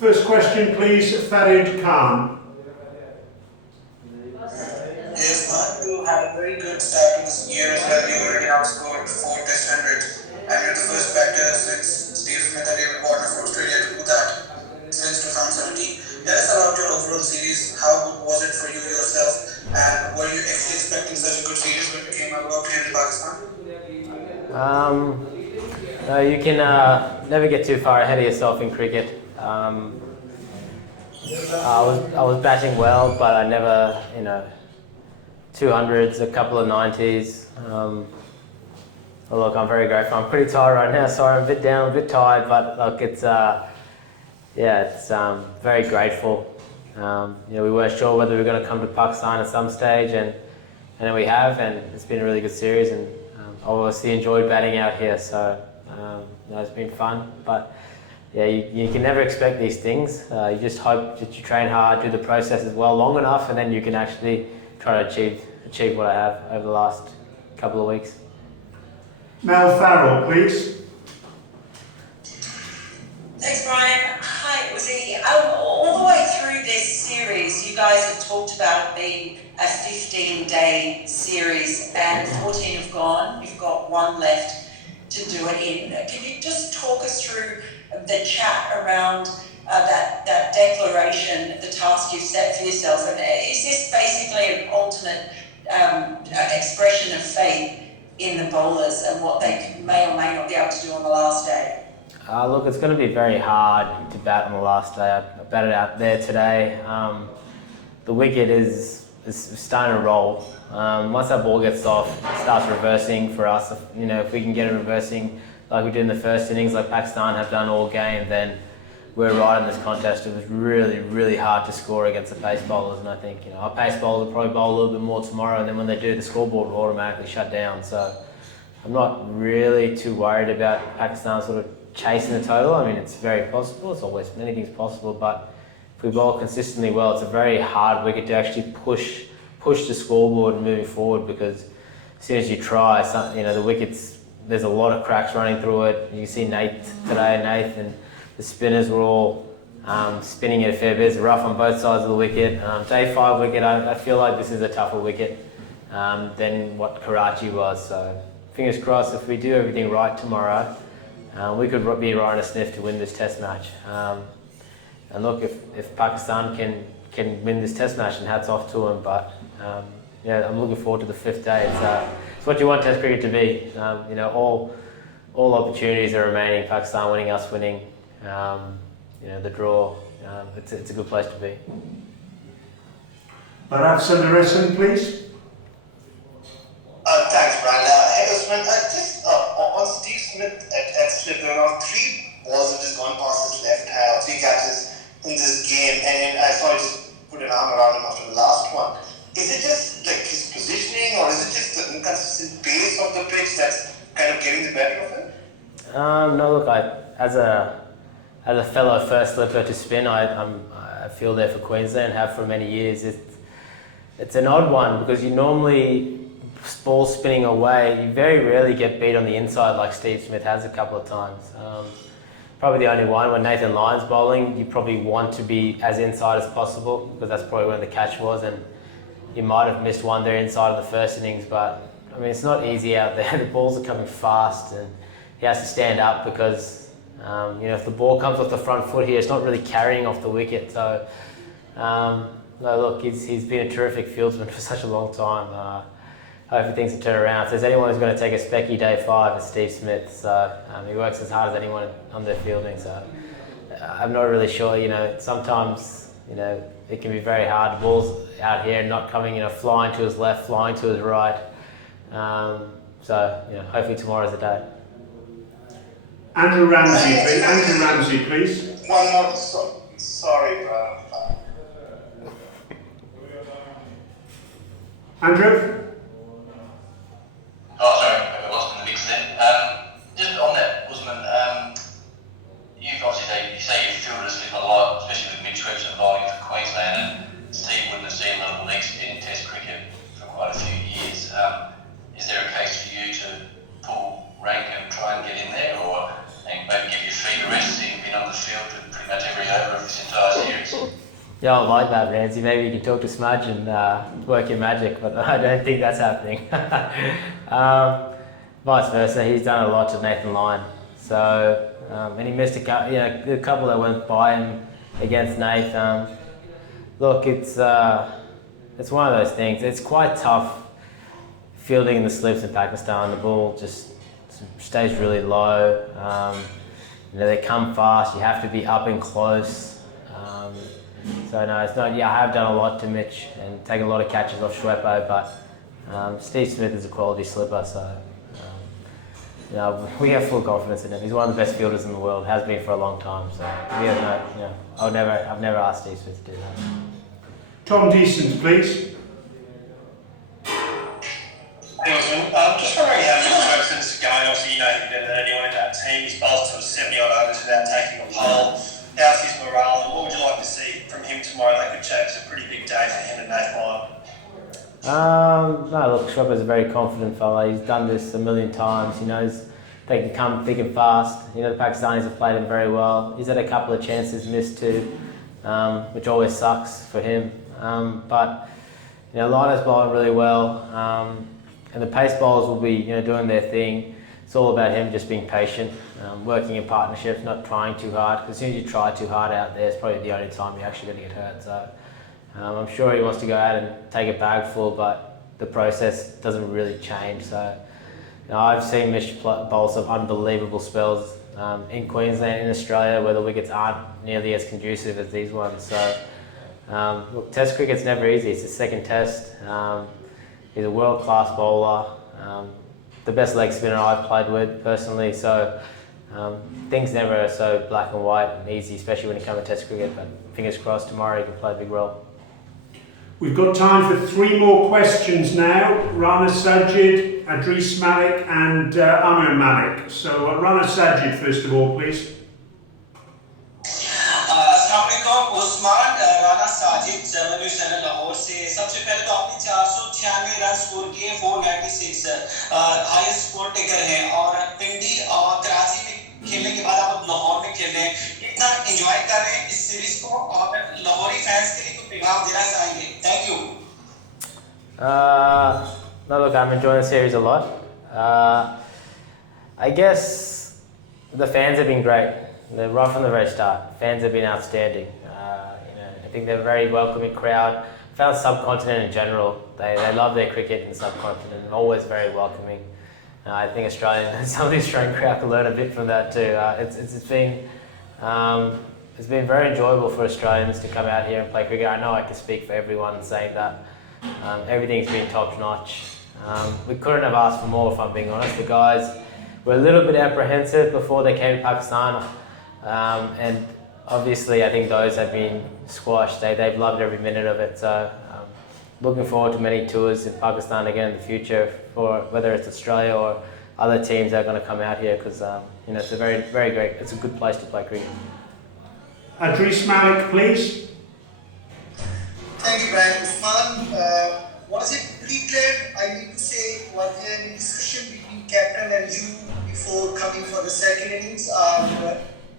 First question, please, Farid Khan. Yes, man, you had a very good start to this year as well. You already outscored 4 Test 100s, and you're the first batter since Steve Smith and David Warner for Australia to do that since 2017. Tell us about your overall series. How good was it for you yourself, and were you actually expecting such a good series when you came about here in Pakistan? No, you can never get too far ahead of yourself in cricket. I was batting well, but I never, 200s, a couple of 90s. Look, I'm very grateful. I'm pretty tired right now. Sorry, I'm a bit down, a bit tired, but look, it's very grateful. We weren't sure whether we were going to come to Pakistan at some stage, and then we have, and it's been a really good series, and I obviously enjoyed batting out here, so it's been fun. But yeah, you can never expect these things. You just hope that you train hard, do the process as well long enough, and then you can actually try to achieve what I have over the last couple of weeks. Mel Farrell, please. Thanks, Brian. Hi, Uzi. All the way through this series, you guys have talked about it being a 15-day series, and 14 have gone. You've got one left to do it in. Can you just talk us through the chat around that declaration, the task you've set for yourself? And is this basically an ultimate expression of faith in the bowlers and what they may or may not be able to do on the last day? Look, it's going to be very hard to bat on the last day. I batted out there today. The wicket is starting to roll. Once that ball gets off, it starts reversing for us. If we can get it reversing like we did in the first innings, like Pakistan have done all game, then we're right in this contest. It was really, really hard to score against the pace bowlers, and I think our pace bowlers will probably bowl a little bit more tomorrow, and then when they do, the scoreboard will automatically shut down. So I'm not really too worried about Pakistan sort of chasing the total. I mean, it's very possible. It's always, anything's possible, but if we bowl consistently well, it's a very hard wicket to actually push the scoreboard moving forward, because as soon as you try, the wickets, there's a lot of cracks running through it. You see Nath today, and the spinners were all spinning it a fair bit. It's rough on both sides of the wicket. Day 5 wicket, I feel like this is a tougher wicket than what Karachi was. So fingers crossed, if we do everything right tomorrow, we could be right on a sniff to win this test match. And look, if Pakistan can win this test match, and hats off to them. But I'm looking forward to the 5th day. It's what you want test cricket to be. All opportunities are remaining. Pakistan winning, us winning. The draw. It's a good place to be. Barav Sundaresan, please. Thanks, Brian. Hey, Usman, just on Steve Smith at slip, there are 3 balls that has gone past his left hand, 3 catches in this game, and I saw he just put an arm around him after the last one. Is it just like his positioning, or is it just the inconsistent pace of the pitch that's kind of getting the better of him? No, look, as a fellow first slipper to spin, I feel there for Queensland, have for many years. It's an odd one, because you normally ball spinning away, you very rarely get beat on the inside like Steve Smith has a couple of times. Probably the only one, when Nathan Lyon's bowling, you probably want to be as inside as possible, because that's probably when the catch was, and you might have missed one there inside of the first innings. But I mean, it's not easy out there. The balls are coming fast, and he has to stand up, because if the ball comes off the front foot here, it's not really carrying off the wicket. So no, look, he's been a terrific fieldsman for such a long time. Hopefully things will turn around. If there's anyone who's going to take a specky day 5, it's Steve Smith. So he works as hard as anyone on their fielding. So I'm not really sure. Sometimes it can be very hard. The ball's out here not coming, flying to his left, flying to his right. Hopefully tomorrow's the day. Andrew Ramsey, please. One more. Sorry, Andrew? Oh, sorry, I lost in the mix then. Just on that, Usman, you say you fielders slip a lot, especially with Mitch Webster bowling for Queensland, and Steve wouldn't have seen a lot of leg spin in Test cricket for quite a few years. Is there a case for you to pull rank and try and get in there, or maybe give your feet a rest? You've been on the field with pretty much every over this entire series? Yeah, I like that, Ramsey. Maybe you can talk to Smudge and work your magic, but I don't think that's happening. Vice versa, he's done a lot to Nathan Lyon. So, and he missed a couple that went by him against Nathan. Look, it's one of those things. It's quite tough fielding in the slips in Pakistan. The ball just stays really low. They come fast. You have to be up and close. So no, it's not. Yeah, I have done a lot to Mitch and taken a lot of catches off Schweppo, but Steve Smith is a quality slipper. So we have full confidence in him. He's one of the best fielders in the world. Has been for a long time. So we have no. I've never asked Steve Smith to do that. Tom Decent, please. Hey, Usman. Just wondering how Mitch Webster's going. Obviously, you know him better than anyone in that team. He's bowled sort of 70 odd overs without taking a pole. How's his morale, and what would you like to see from him tomorrow? That could change. It's a pretty big day for him and Nathan Lyon. No, look, Schwepper's a very confident fella. He's done this a million times. He knows they can come thick and fast. The Pakistanis have played him very well. He's had a couple of chances missed too, which always sucks for him. But Lionel's bowling really well, and the pace bowlers will be doing their thing. It's all about him just being patient, working in partnerships, not trying too hard. Because as soon as you try too hard out there, it's probably the only time you're actually going to get hurt. So I'm sure he wants to go out and take a bag full, but the process doesn't really change. So I've seen Mitch bowl some unbelievable spells in Queensland, in Australia, where the wickets aren't nearly as conducive as these ones. So look, Test cricket's never easy. It's the second Test. He's a world-class bowler. The best leg spinner I've played with personally, so things never are so black and white and easy, especially when you come to Test cricket, but fingers crossed tomorrow he can play a big role. We've got time for 3 more questions now. Rana Sajid, Adris Malik and Amir Malik. So Rana Sajid first of all, please. अस्सलामुअलैकुम उस्मान राना साजिद 7 लाहौर से सबसे पहले तो आपने 496 run score किए 496 highest score taker हैं और पिंडी और कराची में खेलने के बाद आप लाहौर में खेल रहे हैं इतना एंजॉय कर रहे हैं इस सीरीज को और लाहौरी फैंस के लिए कोई पैगाम देना चाहेंगे thank you No, look, I'm enjoying the series a lot. I guess the fans have been great. They're right from the very start. Fans have been outstanding. I think they're a very welcoming crowd. Found subcontinent in general, they love their cricket in the subcontinent and always very welcoming. I think some of the Australian crowd can learn a bit from that too. It's been very enjoyable for Australians to come out here and play cricket. I know I can speak for everyone in saying that. Everything's been top notch. We couldn't have asked for more, if I'm being honest. The guys were a little bit apprehensive before they came to Pakistan. And obviously I think those have been squashed. They've loved every minute of it. So looking forward to many tours in Pakistan again in the future, for whether it's Australia or other teams that are going to come out here, because it's a very, very great, it's a good place to play cricket. Adris Malik, please. Thank you, Brian. Usman, was it pre-planned? I need to say, was there any discussion between captain and you before coming for the second innings?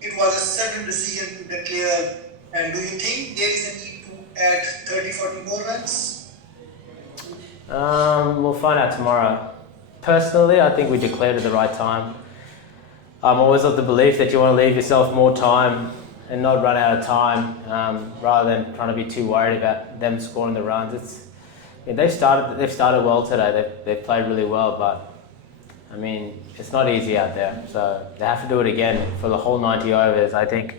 It was a sudden decision to declare. And do you think there is a need to add 30-40 more runs? We'll find out tomorrow. Personally, I think we declared at the right time. I'm always of the belief that you want to leave yourself more time and not run out of time, rather than trying to be too worried about them scoring the runs. They've started well today. They've played really well, but I mean, it's not easy out there. So they have to do it again for the whole 90 overs. I think,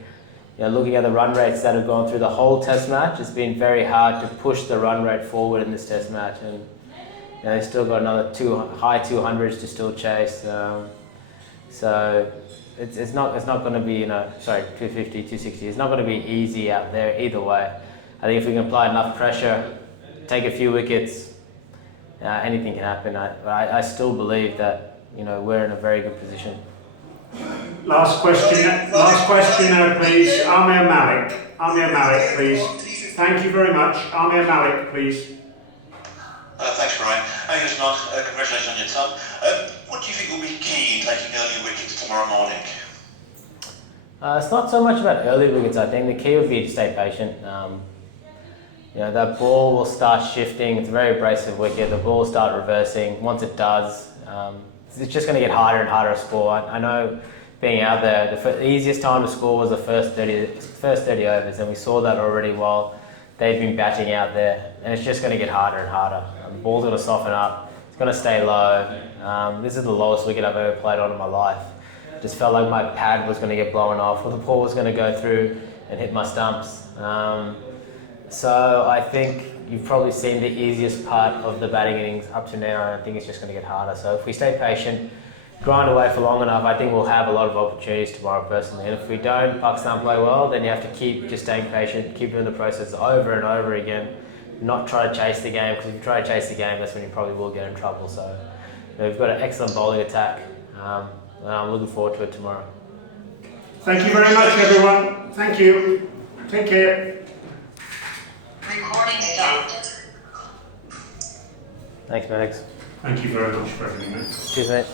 looking at the run rates that have gone through the whole Test match, it's been very hard to push the run rate forward in this Test match, and they've still got another high 200s to still chase. So it's not going to be 250, 260. It's not going to be easy out there either way. I think if we can apply enough pressure, take a few wickets, anything can happen. I still believe that we're in a very good position. Last questioner, please. Amir Malik, please. Thank you very much. Amir Malik, please. Thanks, Brian. Usman, congratulations on your son. What do you think will be key in taking early wickets tomorrow morning? It's not so much about early wickets. I think the key would be to stay patient. That ball will start shifting. It's a very abrasive wicket. The ball will start reversing. Once it does, it's just going to get harder and harder to score. I know being out there, the easiest time to score was the first 30 overs, and we saw that already while they've been batting out there. And it's just going to get harder and harder. The ball's going to soften up. It's going to stay low. This is the lowest wicket I've ever played on in my life. Just felt like my pad was going to get blown off, or the ball was going to go through and hit my stumps. So I think you've probably seen the easiest part of the batting innings up to now, and I think it's just going to get harder. So if we stay patient, grind away for long enough, I think we'll have a lot of opportunities tomorrow personally. And if we don't, Pakistan play well, then you have to keep just staying patient, keep doing the process over and over again, not try to chase the game, because if you try to chase the game, that's when you probably will get in trouble. So we've got an excellent bowling attack. And I'm looking forward to it tomorrow. Thank you very much, everyone. Thank you. Take care. Recording stopped. Thanks, Max. Thank you very much for having me. Cheers, mate.